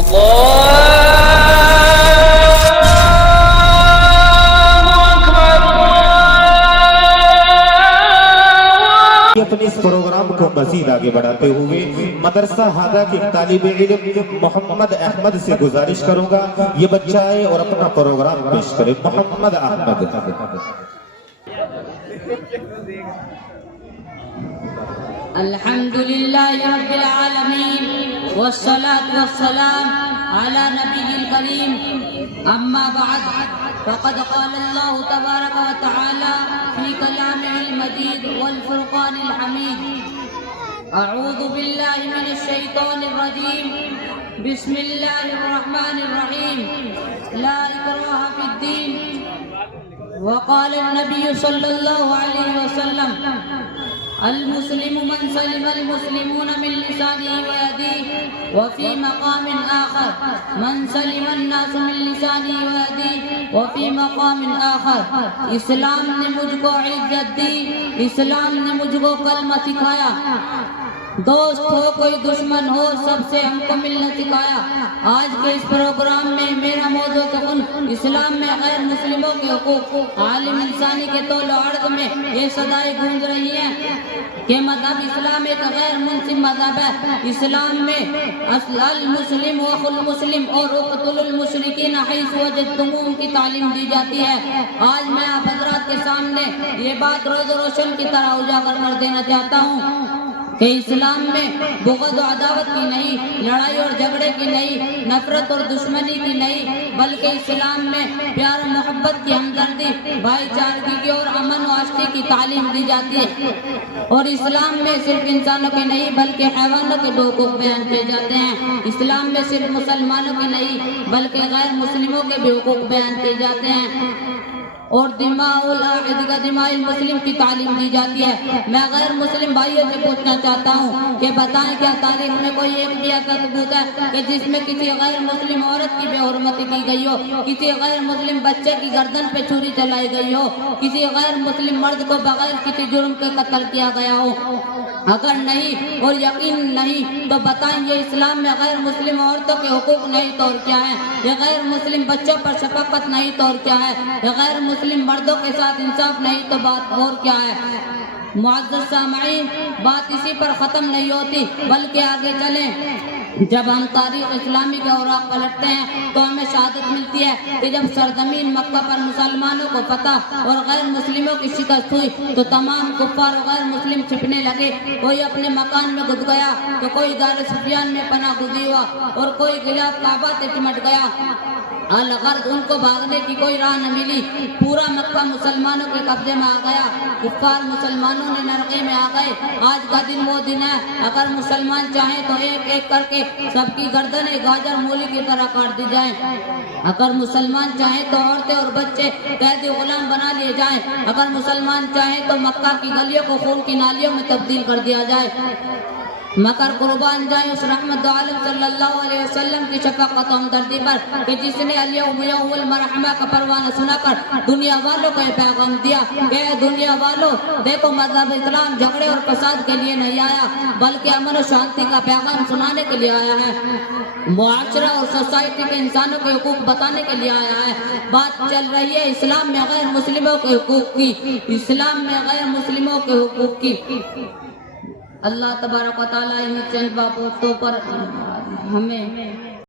اپنے اس پروگرام کو مزید آگے بڑھاتے ہوئے مدرسہ ہادہ کے طالب علم محمد احمد سے گزارش کروں گا یہ بچہ آئے اور اپنا پروگرام پیش کرے۔ محمد احمد۔ الحمدللہ رب العالمین والصلاة والسلام على نبی الکریم اما بعد فقد قال اللہ تبارک و تعالی فی کلامہ المجید والفرقان الحمید اعوذ باللہ من الشیطان الرجیم بسم اللہ الرحمن الرحیم لا اکراہ فی الدین وقال النبی صلی اللہ علیہ وسلم المسلم من سلم المسلمون من لسانه ويده وفي مقام آخر من سلم الناس من لسانه ويده وفي مقام آخر اسلام نے مجھ کو عزت دی، اسلام نے مجھ کو کلمہ سکھایا، دوست ہو کوئی دشمن ہو سب سے ہم کو ملنا سکھایا۔ آج کے اس پروگرام میں میرا موضوع سخن اسلام میں غیر مسلموں کے حقوق، عالم انسانی کے طول و عرض میں یہ صدائیں گونج رہی ہیں کہ مذہب اسلام ایک غیر منصف مذہب ہے۔ اسلام میں اصل المسلم و اخو المسلم اور اقتلوا المشرکین حیث وجدتموہم کی تعلیم دی جاتی ہے۔ آج میں آپ حضرات کے سامنے یہ بات روز روشن کی طرح اجاگر کر دینا چاہتا ہوں کہ اسلام میں بغض و عداوت کی نہیں، لڑائی اور جھگڑے کی نہیں، نفرت اور دشمنی کی نہیں، بلکہ اسلام میں پیار و محبت کی، ہمدردی، بھائی چارگی کی اور امن و آشتی کی تعلیم دی جاتی ہے۔ اور اسلام میں صرف انسانوں کے نہیں بلکہ حیوانوں کے بھی حقوق بیان کیے جاتے ہیں۔ اسلام میں صرف مسلمانوں کے نہیں بلکہ غیر مسلموں کے بھی حقوق بیان کیے جاتے ہیں اور دماء المسلم کی تعلیم دی جاتی ہے۔ میں غیر مسلم بھائیوں سے پوچھنا چاہتا ہوں کہ بتائیں کیا تاریخ میں کوئی ایک بھی ایسا ثبوت ہے کہ جس میں کسی غیر مسلم عورت کی بے حرمتی کی گئی ہو، کسی غیر مسلم بچے کی گردن پہ چھری چلائی گئی ہو، کسی غیر مسلم مرد کو بغیر کسی جرم کے قتل کیا گیا ہو؟ اگر نہیں اور یقین نہیں تو بتائیں یہ اسلام میں غیر مسلم عورتوں کے حقوق نہیں تو اور کیا ہے؟ یہ غیر مسلم بچوں پر شفقت نہیں تو اور کیا ہے؟ یہ غیر مسلم مردوں کے ساتھ انصاف نہیں تو بات اور کیا ہے؟ معزز سامعین، بات اسی پر ختم نہیں ہوتی بلکہ آگے چلیں۔ جب ہم تاریخ اسلامی کے اوراق پلٹتے ہیں تو ہمیں شہادت ملتی ہے کہ جب سرزمین مکہ پر مسلمانوں کو فتح اور غیر مسلموں کی شکست ہوئی تو تمام کفار و غیر مسلم چھپنے لگے، کوئی اپنے مکان میں گھس گیا تو کوئی دار سفیان میں پناہ گزین ہوا اور کوئی غلاف کعبہ سے چمٹ گیا۔ الغرض ان کو بھاگنے کی کوئی راہ نہ ملی، پورا مکہ مسلمانوں کے قبضے میں آ گیا، کفار مسلمانوں نے نرغے میں آ گئے۔ آج کا دن وہ دن ہے اگر مسلمان چاہیں تو ایک ایک کر کے سب کی گردنیں گاجر مولی کی طرح کاٹ دی جائیں، اگر مسلمان چاہیں تو عورتیں اور بچے قیدی غلام بنا لیے جائیں، اگر مسلمان چاہیں تو مکہ کی گلیوں کو خون کی نالیوں میں تبدیل کر دیا جائے، مگر قربان جائیں اس رحمت عالم صلی اللہ علیہ وسلم کی شفقت و ہمدردی پر کہ جس نے الیوم یوم المرحمہ کا پروانہ سنا کر دنیا والوں کو یہ پیغام دیا کہ دنیا والوں دیکھو مذہب اسلام جھگڑے اور فساد کے لیے نہیں آیا بلکہ امن و شانتی کا پیغام سنانے کے لیے آیا ہے، معاشرہ اور سوسائٹی کے انسانوں کے حقوق بتانے کے لیے آیا ہے۔ بات چل رہی ہے اسلام میں غیر مسلموں کے حقوق کی، اسلام میں غیر مسلموں کے حقوق کی۔ اللہ تبارک و تعالیٰ ان چند باتوں پر ہمیں